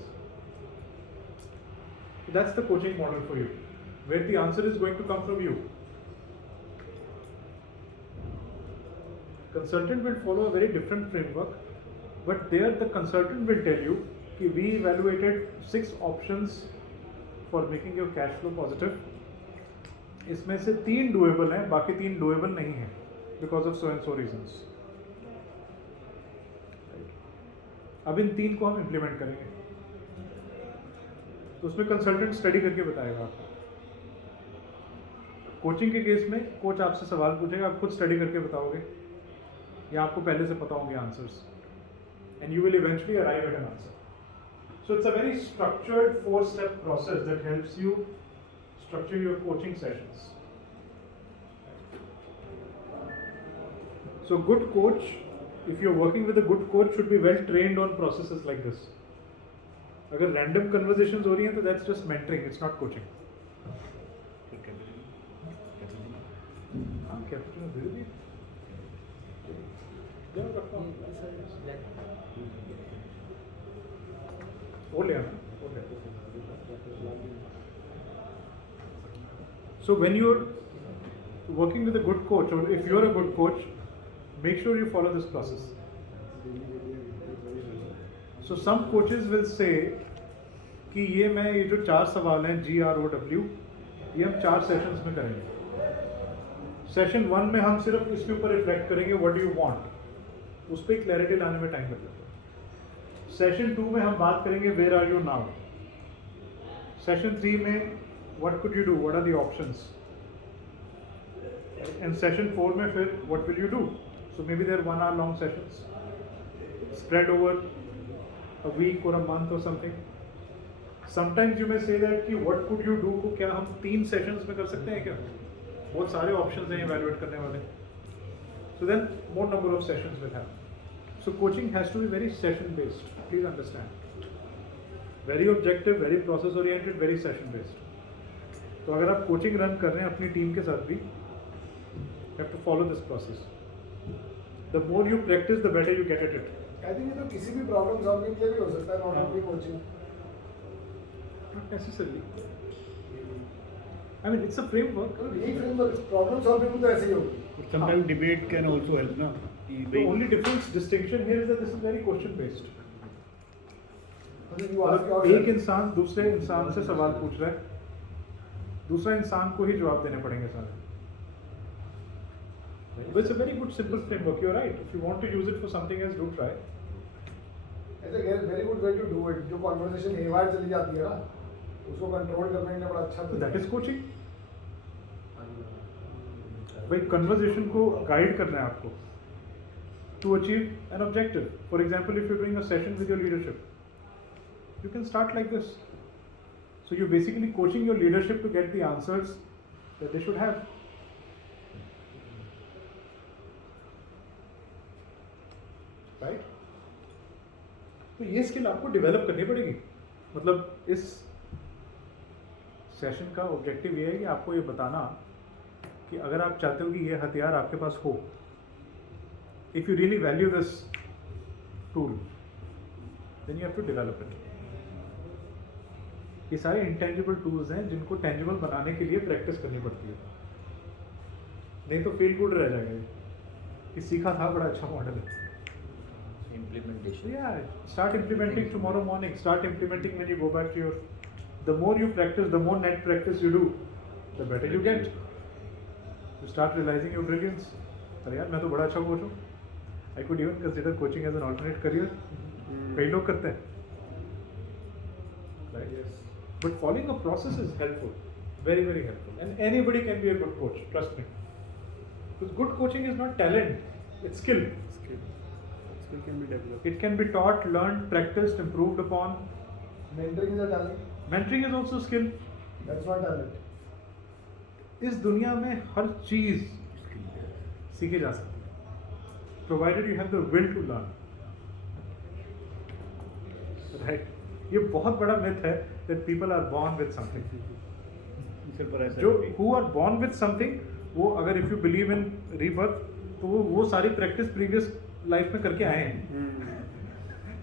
That's the coaching model for you, where the answer is going to come from you. Consultant will follow a very different framework, but there the consultant will tell you कि we evaluated 6 options for making your cash flow positive. इसमें से 3 doable हैं, बाकी 3 doable नहीं हैं because of so and so reasons. अब इन 3 को हम implement करेंगे, तो उसमें consultant study करके बताएगा आपको। कोचिंग के केस में कोच आपसे सवाल पूछेगा, आप खुद स्टडी करके बताओगे या आपको पहले से पता होंगे answers, and you will eventually arrive at an answer. So it's a very structured 4-step process that helps you structure your coaching sessions. So good coach, if you're working with a good coach, should be well trained on processes like this. अगर random conversations हो रही हैं तो that's just mentoring, it's not coaching. हाँ, capital दे दीजिए। वो ले आना, वो ले। So when you're working with a good coach, or if you're a good coach, make sure you follow this process. So some coaches will say कि ये जो 4 सवाल हैं GROW, ये हम 4 सेशंस में करेंगे। सेशन 1 में हम सिर्फ इसके ऊपर रिफ्लेक्ट करेंगे व्हाट डू यू वांट, उस पर क्लैरिटी लाने में टाइम लगेगा। सेशन 2 में हम बात करेंगे where are you now. Session 3 में what could you do, what are the options, and session 4 में फिर what will you do. So maybe there 1 hour long sessions spread over a week or a month or something. Sometimes you may say that कि what could you do को क्या हम 3 sessions में कर सकते हैं क्या? बहुत सारे ऑप्शंस हैं इवैल्यूएट करने वाले। So then more number of sessions will happen. So coaching has to be very session based. Please understand. Very objective, very process oriented, very session based. तो अगर आप कोचिंग रन कर रहे हैं अपनी टीम के साथ भी, you have to follow this process. The more you practice, the better you get at it. I think ये तो किसी भी प्रॉब्लम सॉल्विंग के लिए भी हो सकता है, not only coaching. Not necessarily. I mean, it's a framework. यही फ्रेमवर्क प्रॉब्लम सॉल्विंग तो ऐसे ही होगी। Sometimes debate can also help, na? The only difference, distinction here is that this is very question based. You ask एक yourself, इंसान दूसरे इंसान से सवाल पूछ रहा है, दूसरा इंसान को ही जवाब देने पड़ेंगे सारे। It's a very good simple framework. You're right. If you want to use it for something else, do try. it's a very good way to do it. जो कॉन्वर्सेशन हेवार चली जाती है ना, उसको कंट्रोल करने के लिए बड़ा अच्छा So that is coaching. भाई कन्वर्सेशन को गाइड करना है आपको to achieve an objective. For example, if you're doing a session with your leadership, you can start like this. So you're basically coaching your leadership to get the answers that they should have. Right? तो ये skill आपको develop करनी पड़ेगी। मतलब इस session का objective ये है कि आपको ये बताना कि अगर आप चाहते हो कि ये हथियार आपके पास हो, if you really value this tool, then you have to develop it. ये सारे इंटेंजिबल टूल्स हैं जिनको टेंजिबल बनाने के लिए प्रैक्टिस करनी पड़ती है, नहीं तो फील गुड रह जाएगा ये कि सीखा था, बड़ा अच्छा मॉडल है। Implementation. Yeah, start implementing tomorrow morning. Start implementing when you go back to your. The more you practice, the more net practice you do, the better you get. You start realizing your brilliance. अरे यार मैं तो बड़ा अच्छा coach हूँ. I could even consider coaching as an alternate career. कई लोग करते हैं. Right? Yes. But following a process is helpful. Very very helpful. And anybody can be a good coach. Trust me. Because good coaching is not talent. It's skill. Skill can be developed. It can be taught, learned, practiced, improved upon. mentoring is a talent. Mentoring is also skill. That's not talent. इस दुनिया में हर चीज सीखे जा सकते हैं, provided you have the will to learn, right. ये बहुत बड़ा मिथ है that people are born with something. सिर्फ पर ऐसा जो नहीं। who are born with something, वो अगर if you believe in rebirth, तो वो सारी प्रैक्टिस प्रीवियस लाइफ में करके आए हैं,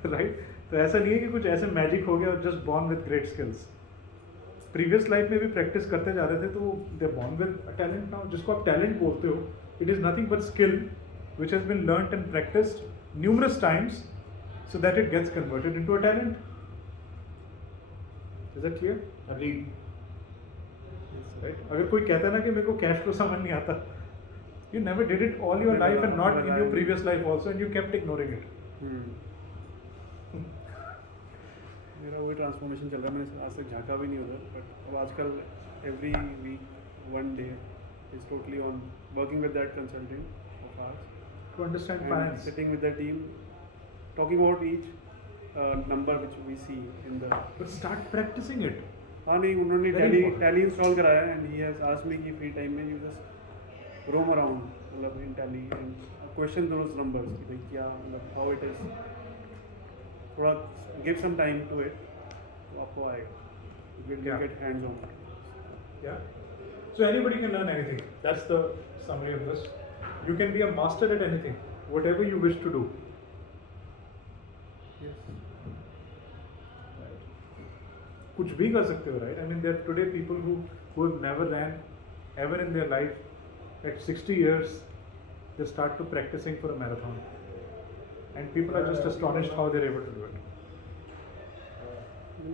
राइट. तो ऐसा नहीं है कि कुछ ऐसे मैजिक हो गया और just born with great skills. Previous life में भी प्रैक्टिस करते जा रहे थे, तो they born with a talent now. जिसको आप टैलेंट बोलते हो, it is nothing but skill which has been learned and practised numerous times so that it gets converted into a talent. Is that clear? Agreed. Right. अगर कोई कहता है ना कि मेरे को कैश फ्लो समझ नहीं आता, you never did it all your life and not in your previous life also, and you kept ignoring it. मेरा वही ट्रांसफॉर्मेशन चल रहा है. मैंने आज तक झांका भी नहीं उधर, बट अब आजकल every week 1 day is totally on working with that consultant of ours To understand and finance. sitting with the team, talking about each number which we see in the. But start practicing it. हाँ नहीं, उन्होंने Very important. Tally install कराया and he has asked me कि free time में you just roam around, मतलब in Tally and question those numbers कि भाई क्या, मतलब हाउ इट इज. थोड़ा give some time to it, तो आपको आएगा. You will Yeah. Get hands on. Yeah. So anybody can learn anything. That's the summary of this. You can be a master at anything, whatever you wish to do. कुछ भी कर सकते हो, right? I mean, there are today people who have never ran ever in their life. At 60 years, they start to practicing for a marathon, and people are just astonished how they're able to do it.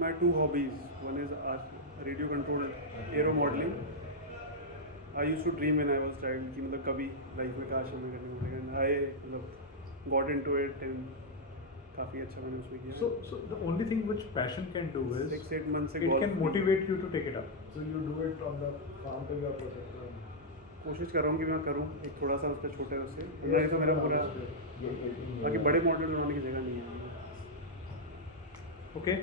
My 2 hobbies. One is radio controlled aero modeling. I used to dream when I was child कि मतलब कभी life में काश हमें करने को मिलेगा. And I मतलब got into it and काफ़ी अच्छा मैंने उसमें किया. So the only thing which passion can do is 6-8 months से it golf can में motivate you to take it up. So you do it on the farm पे भी आप कर सकते हो. कोशिश कर रहा हूँ कि मैं करूँ एक थोड़ा सा उसका छोटा उससे. नहीं तो मेरा पूरा बाकी बड़े मॉडल बनाने की जगह नहीं है. Okay.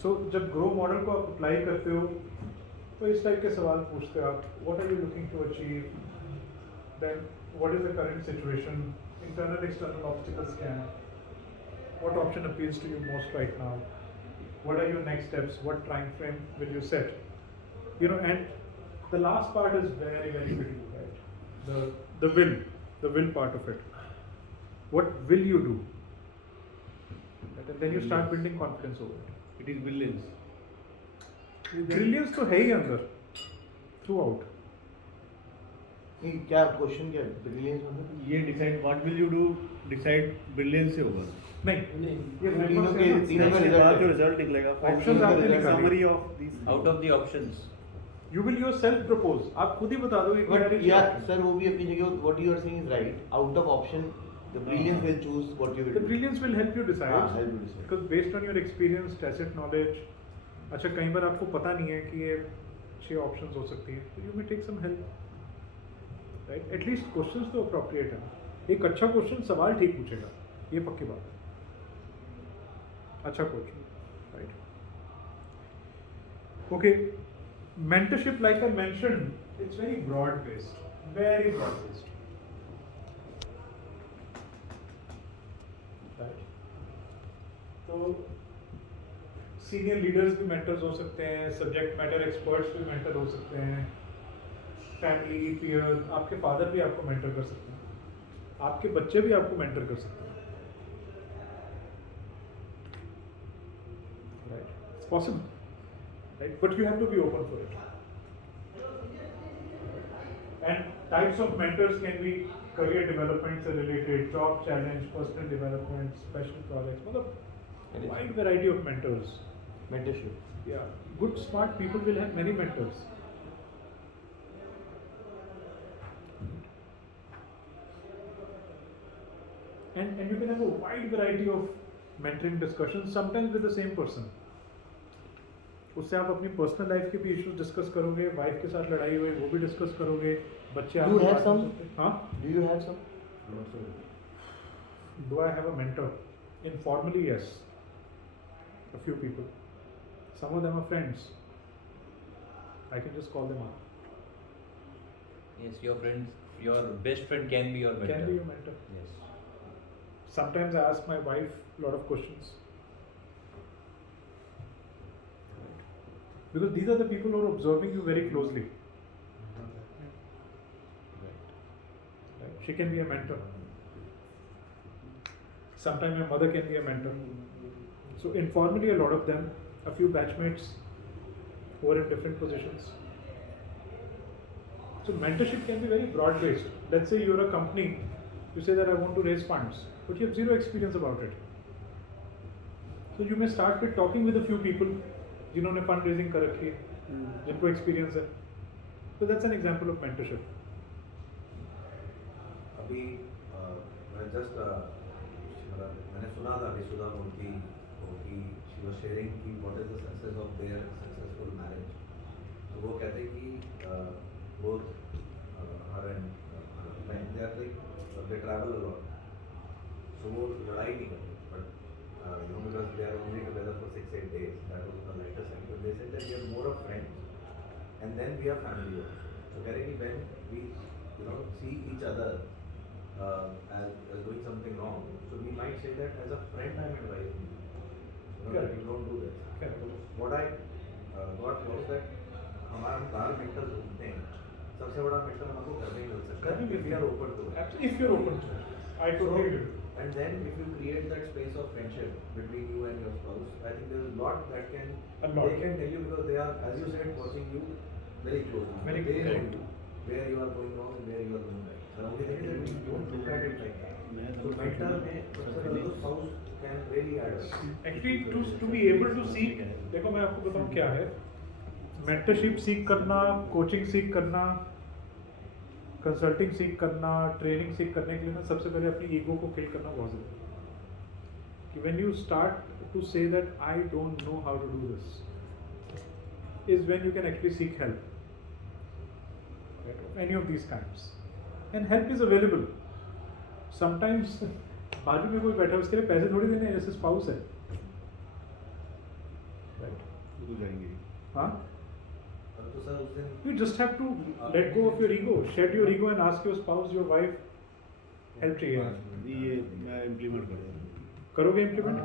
So जब ग्रो मॉडल को आप अप्लाई करते हो, तो इस टाइप के सवाल पूछते हो आप. What are you looking to achieve? Then what is the current situation? Internal, external obstacles क्या हैं? What option appeals to you most right now? What are your next steps? What time frame will you set? You know, and the last part is very, very critical, right? The will part of it. What will you do? And then you start building confidence over it. It is billions. Brilliance तो है ही अंदर, throughout. नहीं, क्या question क्या है? Brilliance मतलब ये decide what will you do, decide brilliance से होगा. नहीं, ये तीनों framework के है ना? तीनों का उसके रिजल्ट बाद जो है. रिजल्ट निकलेगा, Options आपने निकाले. Summary of this. Out of the options. You will yourself propose. आप खुद ही बता दोगे कि But यार ये yeah, क्या है. sir, वो भी अपनी जगह what you are saying is right. Out of option, the brilliance will choose what you will The do. brilliance will help you decide. हाँ, help you decide. Because based on your experience, tacit knowledge, अच्छा कई बार आपको पता नहीं है कि ये 6 options हो सकती हैं, तो you may take some help. Right? At least questions तो appropriate है. एक अच्छा क्वेश्चन सवाल ठीक पूछेगा, ये पक्की बात है. अच्छा question, right? Okay, mentorship, like I mentioned, it's very broad based, very broad based. Right? तो सीनियर लीडर्स भी मेंटर्स हो सकते हैं, सब्जेक्ट मैटर एक्सपर्ट्स भी मेंटर हो सकते हैं, फैमिली पीयर, आपके फादर भी आपको मेंटर कर सकते हैं, आपके बच्चे भी आपको मेंटर कर सकते हैं. Right? It's possible, right? But you have to be open for it. And types of mentors can be career development से related, job challenge, personal development, special projects, मतलब wide variety of mentors. Mentorship. Yeah, good smart people will have many mentors. And you can have a wide variety of mentoring discussions, sometimes with the same person. उससे आप अपनी personal life के भी issues discuss करोगे, wife के साथ लड़ाई हुई वो भी डिस्कस करोगे, बच्चे Do you have some? हाँ. Do you have some? Do I have a mentor? Informally, yes. A few people. Some of them are friends. I can just call them up. Yes, your friends, your best friend can be your mentor. Can be your mentor. Yes. Sometimes I ask my wife a lot of questions. Because these are the people who are observing you very closely. Right? She can be a mentor. Sometimes my mother can be a mentor. So informally, a lot of them, a few batchmates who are in different positions. So mentorship can be very broad based. Let's say you're a company, you say that I want to raise funds, but you have zero experience about it. So you may start with talking with a few people जिन्होंने fund raising कर रखी है, जिनको experience है. So that's an example of mentorship. अभी मैं just मैंने सुना था अभी सुधा मूर्ति की she was sharing कि what is the success of their successful marriage. तो वो कहते हैं कि both her and her husband they are like they travel a lot. So वो लड़ाई नहीं करते, but because they are only together for 6-8 days. That was the lighter side. But they said that we are more of friends, and then we are family. So correctly when we see each other as doing something wrong, so we might say that as a friend I am advising you. That you don't do this. What I got was that हमारा car mentors घूमते हैं, सबसे बड़ा mentor हमको घर में ही मिल सकता है if we are open to it. If you're open to it, I totally agree. And then if you create that space of friendship between you and your spouse, I think there is a lot that they can tell you, because they are, as you said, watching you very closely. Very they know correct. you, where you are going wrong and where you are going right. The only thing is that you don't look at it like that. So mentor में सबसे पहले तो spouse can really add up. Actually to be able to seek, देखो मैं आपको बताऊँ क्या है, mentorship सीख करना, coaching सीख करना, कंसल्टिंग सीख करना, ट्रेनिंग सीख करने के लिए ना सबसे पहले अपनी ईगो को किल करना बहुत ज़रूरी है. कि when you start to say that I don't know how to do this, is when you can actually seek help. Right? Of any of these kinds, and help is available. Sometimes बाजू में कोई बैठा है उसके लिए पैसे थोड़ी देने हैं, जैसे स्पाउस है. Right? वो जाएंगे. हाँ. तो सर उस दिन You just have to let go of your ego, shed your ego and ask your spouse, your wife, help चाहिए. ये मैं इम्प्लीमेंट कर रहा हूँ. करोगे इम्प्लीमेंट?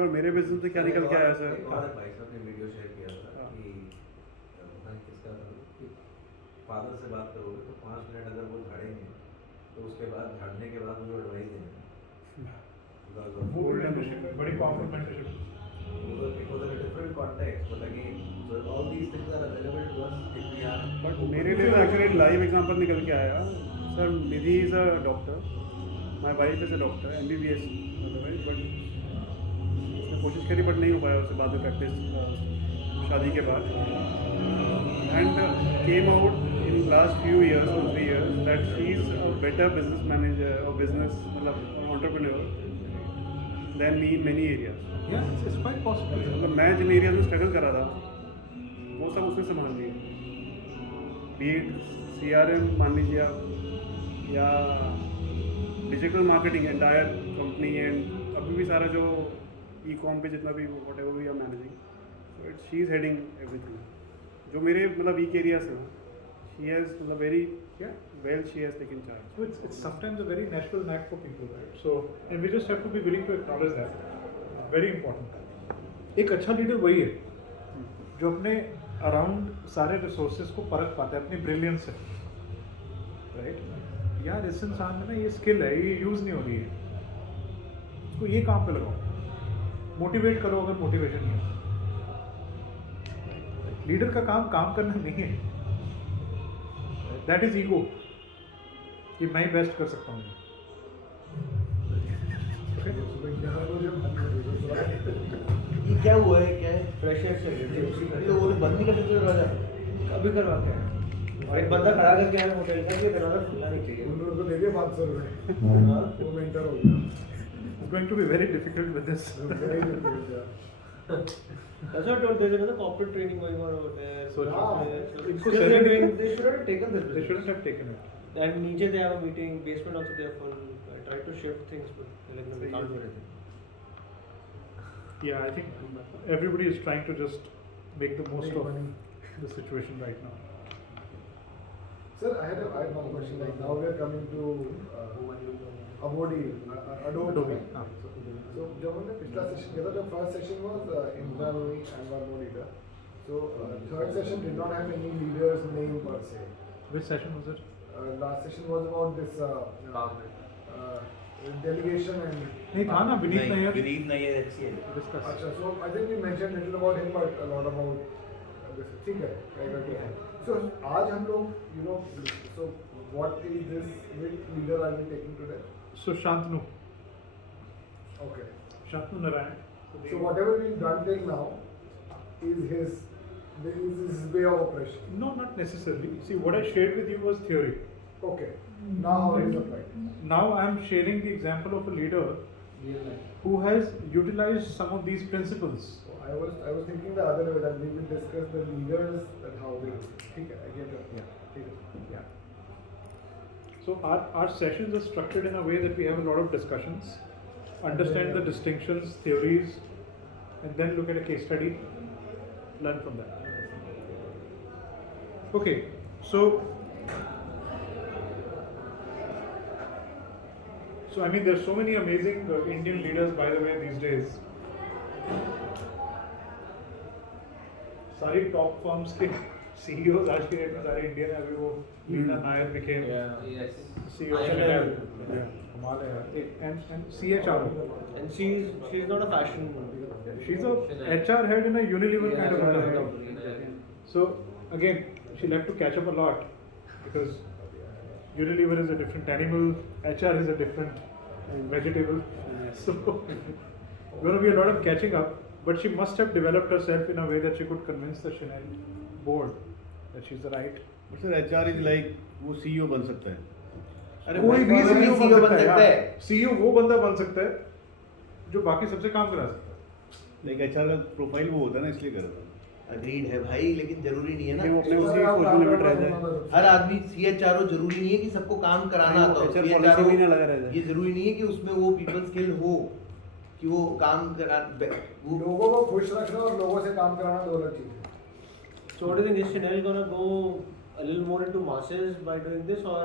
और मेरे बिजनेस से क्या निकल के आया सर? एक और भाई साहब ने वीडियो शेयर किया था कि पता नहीं किसका था कि फादर से बात करोगे तो 5 मिनट अगर वो झाड़ेंगे तो उसके बाद झाड़ने के बाद वो एडवाइस देंगे. वो mentorship है, बड़ी powerful mentorship. It was in a different context, but again, so all these things are available to us if we are. But मेरे लिए तो एक्चुअली लाइव एग्जांपल निकल के आया sir. Nidhi is a doctor, my wife is a doctor, MBBS otherwise, but उसने कोशिश करी but नहीं हो पाया उससे बाद में प्रैक्टिस शादी के बाद. And came out in last few years, 2-3 years, that she is a better business manager और बिजनेस मतलब entrepreneur than me in many areas. Yeah, it's quite possible. मतलब मैं जिन एरियाज में स्ट्रगल कर रहा था वो सब उसने संभाल लिया. बीट CRM मान लीजिए आप, या digital marketing entire company, and अभी भी सारा जो ई-कॉम पे जितना भी whatever we are managing, so it's she is heading everything. जो मेरे मतलब वीक एरियाज हैं, शी हैज़ मतलब very well she has taken charge. So it's sometimes a very natural knack for people, right? So and we just have to be willing to acknowledge that. Very important. एक अच्छा leader वही है जो अपने around सारे resources को परख पाता है अपनी ब्रिलियंस से. राइट? यार इस इंसान में ना ये स्किल है, ये यूज़ नहीं हो रही है, उसको ये काम पे लगाओ. मोटिवेट करो अगर मोटिवेशन नहीं है. लीडर का काम करना नहीं है. दैट इज ईगो कि मैं ही बेस्ट कर सकता हूँ. ये क्या हुआ है, क्या है फ्रेशर से ये वो बंद नहीं कर सकते दरवाजा, अभी करवाते हैं. और एक बंदा खड़ा करके आया होटल का, ये दरवाजा खुलना नहीं चाहिए. उन लोगों को दे दिए 500 रुपये, वो मेंटर हो गया. It's going to be very difficult with this. Very difficult, yeah. That's what I told. There's another corporate training going on over there. So, Still इनको they're selling- doing. They should have taken this. They shouldn't have taken it. And नीचे they have a meeting. Basement also they have full. I tried to shift things, but they're like no, we can't do anything. Yeah, I think everybody is trying to just make the most Make of money. the situation right now. Sir, I have one question. Like now we are coming to Adobe. So जब हमने पिछला session किया था, the first session was Indra Nooyi and one more leader. So third session did not have any leader's name per se. Which session was it? Last session was about this delegation and. नहीं था ना Vineet Nair Vineet Nair HCL. Discuss. अच्छा, so I think we mentioned little about him, but a lot about this. ठीक है, कहेगा ठीक है. So आज हम लोग, so what is this? Which leader are we taking today? So Shantanu Okay. Narayan. So whatever we've done till now is his way of operation. No, not necessarily. See, what I shared with you was theory. Okay. Now how it is applied? Now I am sharing the example of a leader who has utilized some of these principles. So I was thinking the other way that we will discuss the leaders and how they. ठीक है, I get it. Yeah. ठीक है. Yeah. So our sessions are structured in a way that we have a lot of discussions, understand the distinctions, theories, and then look at a case study, learn from that. Okay, so I mean, there's so many amazing Indian leaders, by the way, these days. सारी top firms के CEOs आज के date में सारे Indian है. अभी वो Leena Nair became CEO Chanel. कमाल है यार. And CHRO. And she's not a fashion. She's a HR head in a Unilever kind of a company. So again, she'll have to catch up a lot because Unilever is a different animal, HR is a different vegetable. So going to be a lot of catching up, but she must have developed herself in a way that she could convince the Chanel board that she's the right. But sir, HR is like वो CEO बन सकता है. अरे कोई भी भाई, CEO CEO बन सकता है. CEO वो बंदा बन सकता है जो बाकी सबसे काम करा सकता है. Like HR का प्रोफाइल वो होता है ना, इसलिए कर रहा था. अग्रीड है भाई, लेकिन जरूरी नहीं है कि वो ना. अपने उसी फौज में लिमिट रह जाए. हर आदमी CHRO जरूरी नहीं है कि सबको काम कराना आता हो. HR पॉलिसी भी ना लगा रह ये जाए. जरूरी नहीं है कि उसमें वो पीपल स्किल हो कि वो काम करा वो लोगों को खुश रखना और लोगों से काम कराना दो अलग चीज़ है. So what do you think? Is Chanel gonna go a little more into masses by doing this, or